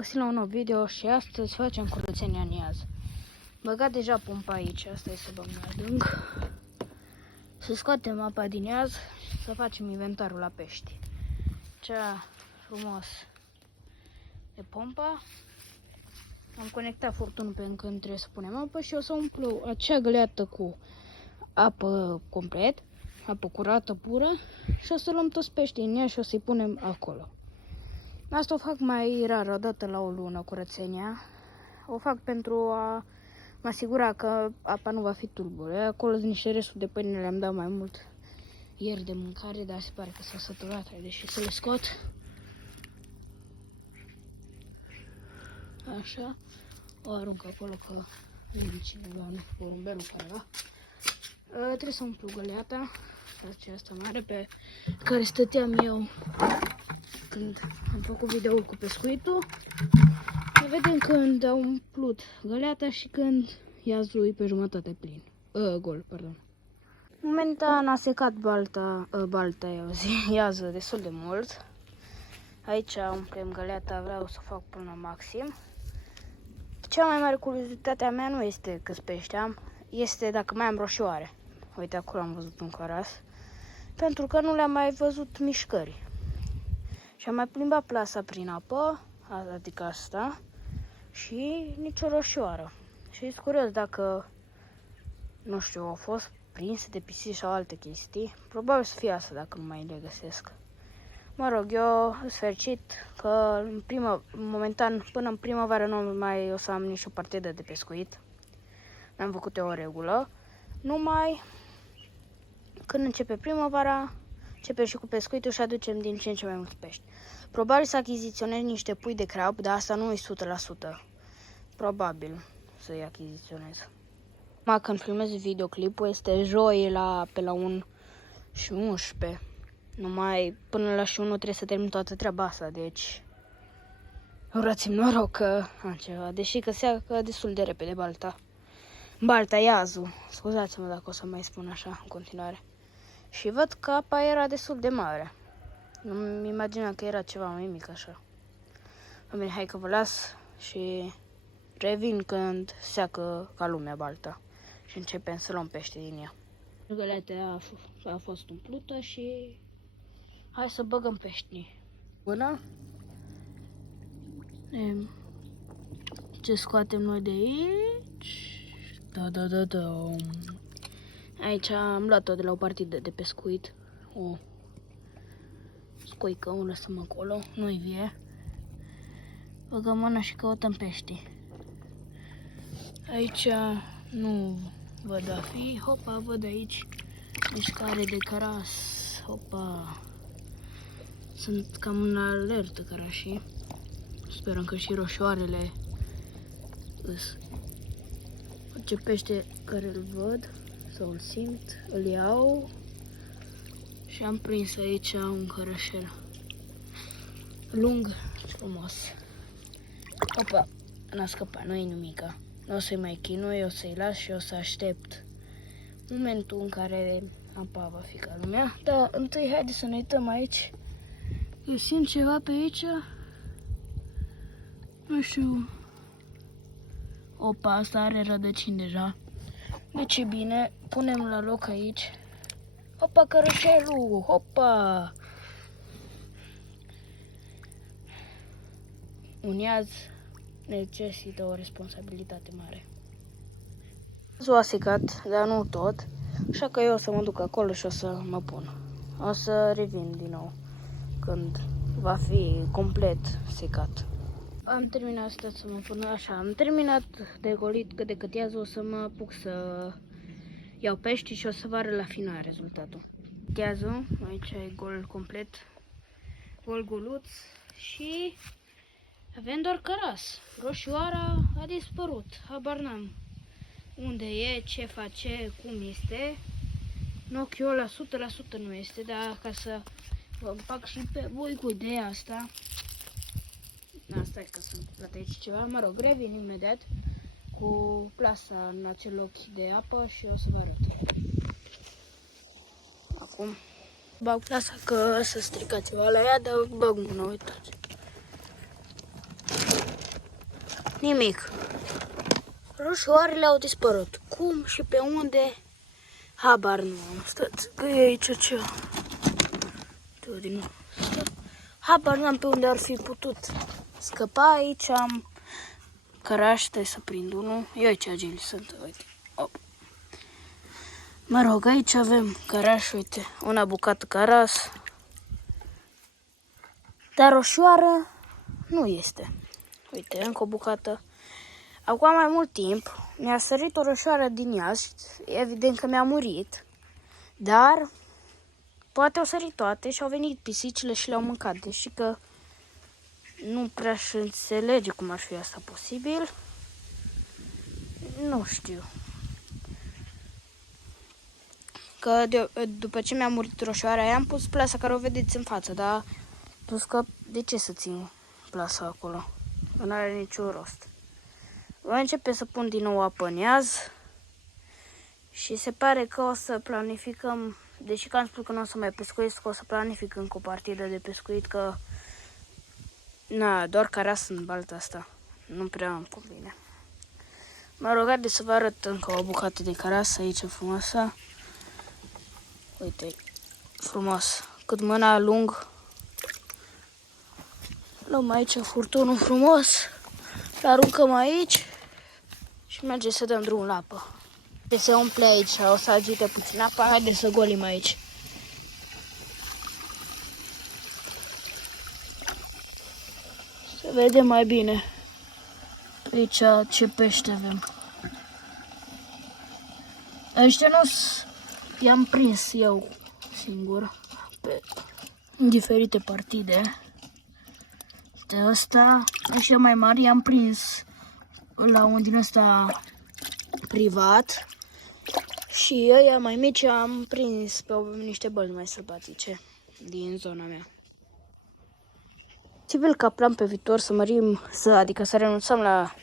Găsim la un nou video și astăzi facem curățenia în iaz. Băgat deja pompa aici, asta e să băgăm mai adânc. Să scoatem apa din iaz, să facem inventarul la pești. Cea frumos de pompa. Am conectat furtunul pe când trebuie să punem apă și o să umplu acea găleată cu apă complet, apă curată, pură, și o să luăm toți peștii în ea și o să-i punem acolo. Asta o fac mai rar, o dată la o lună, curățenia. O fac pentru a mă asigura că apa nu va fi tulbure. Acolo sunt niște resturi de pâine, le-am dat mai mult ieri de mâncare, dar se pare că s-a săturat, deși să le scot. Așa, o arunc acolo că vine cineva, nu știu, porumbelul careva. Trebuie să umplu găleata, aceasta mare pe care stăteam eu când am făcut videoul cu pescuitul. Vedem când au umplut găleata și când iazul e pe jumătate plin. Gol, pardon. Momentan a secat iazul destul de mult. Aici umplem găleata, vreau să fac până la maxim. Cea mai mare curiozitate a mea nu este câți pești am, este dacă mai am roșioare. Uite, acolo am văzut un căras, pentru că nu le-am mai văzut mișcări. Și am mai plimbat plasa prin apă, adică asta, și nicio roșioară. Și sunt curios dacă, nu știu, au fost prinse de pisici sau alte chestii. Probabil să fie asta dacă nu mai le găsesc. Mă rog, eu sunt fericit că momentan până în primăvară nu mai o să am nicio partidă de pescuit. Mi-am făcut eu o regulă. Numai când începe primăvara, începem și cu pescuitul și aducem din ce în ce mai mulți pești. Probabil să achiziționez niște pui de crab, dar asta nu e 100%. Probabil să-i achiziționez. Acum când filmez videoclipul este joi pe la 1 și 11. Numai până la și 1 trebuie să termin toată treaba asta, deci urați-mi noroc că am ceva. Deși că seacă destul de repede balta iazul. Scuzați-mă dacă o să mai spun așa în continuare. Și văd că apa era destul de mare. Nu-mi imaginam că era ceva mai mic așa. Bine, hai că vă las și revin când seacă ca lumea balta. Și începem să luăm pește din ea. Găleata a fost umplută și hai să băgăm peștii. Până ce scoatem noi de aici? Da. Aici am luat-o de la o partidă de pescuit. O scoică, o lăsăm acolo, nu-i vie. Băgăm mâna și căutăm pești. Aici nu văd a fi. Hopa, văd aici mișcare de căras. Hopa. Sunt cam în alertă cărașii. Sperăm că și roșioarele îs. Orice pește care îl văd sau îl simt, îl iau. Și am prins aici un cărășel lung, frumos. Opa, n-a scăpat, nu e nimica. Nu o să-i mai chinui, o să-i las și o să aștept momentul în care apa va fi ca lumea. Dar întâi haide să ne uităm aici. Găsim ceva pe aici? Nu știu. Opa, asta are rădăcini deja. Deci e bine, punem la loc aici. Hopa, cărășelul! Hopa! Un iaz necesită o responsabilitate mare. Iazul a secat, dar nu tot, așa că eu o să mă duc acolo și o să mă pun. O să revin din nou când va fi complet secat. Am terminat, să mă pun așa, am terminat de golit cât de cât iazul, o să mă apuc să iau pești și o să vă arăt la final rezultatul. Iazul, aici e gol complet, goluț și avem doar căras. Roșioara a dispărut, habar n-am unde e, ce face, cum este. În ochiul ăla 100% nu este, dar ca să vă fac și pe voi cu ideea asta. Asta e că sunt plătit aici ceva, mă rog, revin imediat cu plasa în acel ochi de apă și o să vă arăt. Acum bag plasa că să strica ceva la ea, dar bag mână, uitați. Nimic. Roșoarele au dispărut. Cum și pe unde? Habar nu am. Stați, că e aici ce... Din nou. Habar n-am pe unde ar fi putut scăpa. Aici am căraș, trebuie să prind unul. Eu aici agili sunt, uite. Op. Mă rog, aici avem căraș, uite, una bucată caras. Dar roșoară nu este. Uite, încă o bucată. Acum mai mult timp mi-a sărit o roșoară din ea, evident că mi-a murit. Dar poate au sărit toate și au venit pisicile și le-au mâncat, deși că nu prea aș înțelege cum ar fi asta posibil. Nu știu. Că după ce mi-a murit roșoarea aia, am pus plasa care o vedeți în față, dar plus că de ce să țin plasa acolo? Că nu are niciun rost. Voi începe să pun din nou apă în iaz și se pare că o să planificăm, deși că am spus că nu o să mai pescuiesc, că o să planific încă o partidă de pescuit, că na, doar caras în balta asta. Nu prea am convine. M-a rugat de să vă arăt încă o bucată de caras aici frumoasă. Uite, frumos, cât mâna lung. Luăm aici furtunul frumos, îl aruncăm aici și mergem să dăm drumul la apă. Deci se umple aici, o să agite puțin apa, haideți să golim aici. Să vedem mai bine aici ce pește avem. Ăștia nu i-am prins eu singur pe diferite partide. De ăsta, ăștia mai mari i-am prins la un din ăsta privat și ăia mai mici am prins pe niște bălți mai sălbatice din zona mea. Posibil ca plan pe viitor să mărim, adică să renunțăm la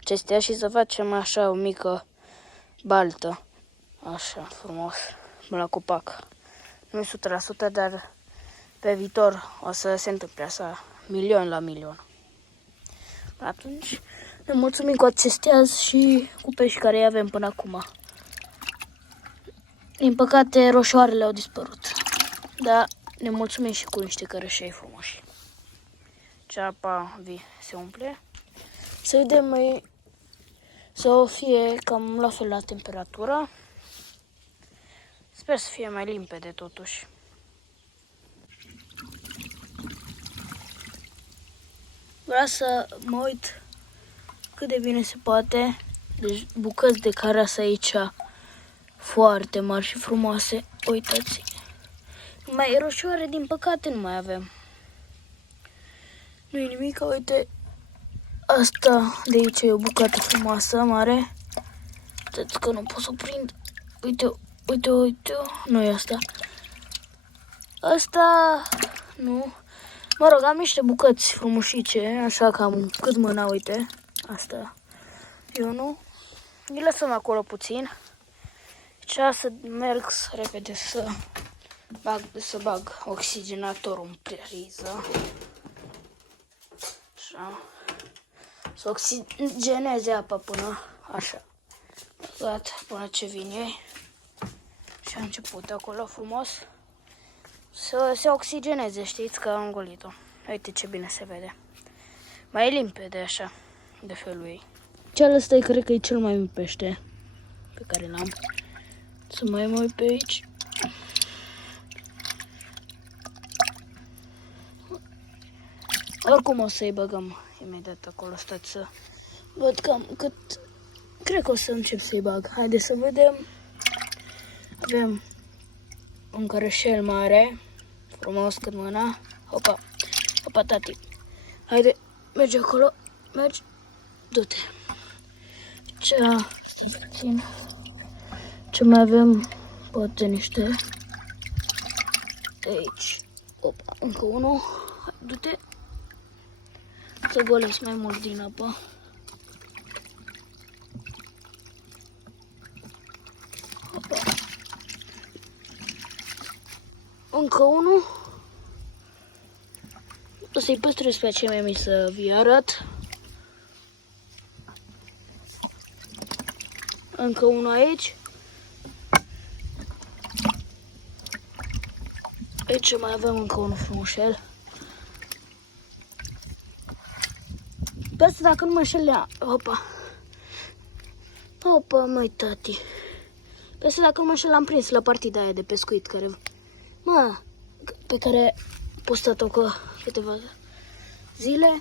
acestea și să facem așa o mică baltă. Așa, frumos, la copac. Nu 100%, dar pe viitor o să se întâmple așa, milion la milion. Atunci ne mulțumim cu acestea și cu pești care îi avem până acum. Din păcate, roșoarele au dispărut, dar ne mulțumim și cu niște cărășei frumoși. Ceapa se umple. Să vedem să o fie cam la fel la temperatură. Sper să fie mai limpede totuși. Vreau să mă uit cât de bine se poate. Deci bucăți de caras aici foarte mari și frumoase. Uitați. Mai roșioare din păcate nu mai avem. Nu-i nimic, uite. Asta de aici e o bucată frumoasă, mare. Uitați că nu pot să o prind. Uite. Nu e asta. Asta nu. Mă rog, am niște bucăți frumușice, așa cam cât mâna, uite. Asta. Eu nu. Îi lăsăm acolo puțin. Și să merg repede să bag oxigenatorul în priză. Așa. Să oxigeneze apa până așa. Gata, până ce vin ei. Și a început acolo frumos. Să se oxigeneze, știți că am golit-o. Uite ce bine se vede. Mai e limpede așa, de felul ei. Cealaltă cred că e cel mai mic pește pe care l-am. Să mai uit pe aici. Oricum o să-i băgăm imediat acolo, stați să văd cam cât... Cred că o să încep să-i bag. Haideți să vedem. Avem un cărășel mare, frumos cât mâna. Hopa, tati. Haide, mergi acolo, mergi, du-te. Ce mai avem? Poate niște aici. Opa, încă unul. Du-te. Să golesc mai mult din apă. Opa. Încă unul. O să-i păstrez pe acei mai mici să vi arăt. Încă unul aici. Aici mai avem încă unul frumușel. Pe asta, dacă nu mă înșel, opa. Opa, măi, tati. Pe asta, dacă nu mă înșel, l-am prins la partida aia de pescuit, pe care a postat-o cu câteva zile.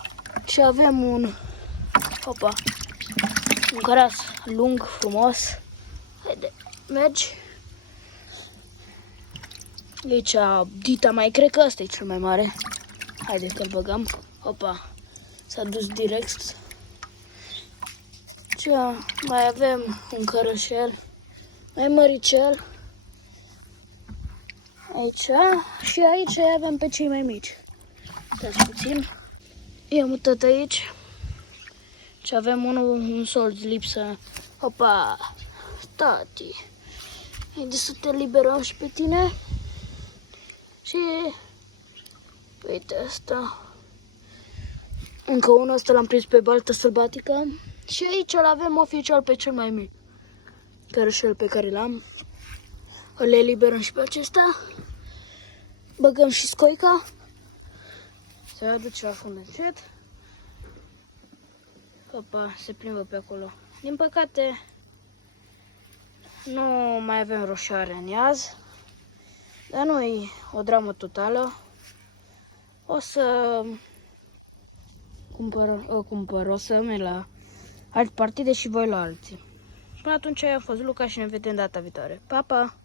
Și avem un caras lung, frumos. Haide, mergi. Aici, dita mai, cred că ăsta e cel mai mare. Haide că-l băgăm. Opa, s-a dus direct. Ce mai avem un cărășel, mai măricel. Aici și aici avem pe cei mai mici. Stați puțin. I-am mutat aici. Și avem un solț lipsă. Opa, tati. Haide să te liberăm și pe tine. Și uite asta. Încă unul, ăsta l-am prins pe baltă sălbatică. Și aici îl avem oficial pe cel mai mic cărășel pe care l-am. Îl eliberăm și pe acesta. Băgăm și scoica. Se aduce la fund încet. Opa, se plimbă pe acolo. Din păcate, nu mai avem roșioare în iaz. Dar nu e o dramă totală. O să o să merg la alte partide și voi la alții. Până atunci, a fost Luca și ne vedem data viitoare. Pa, pa!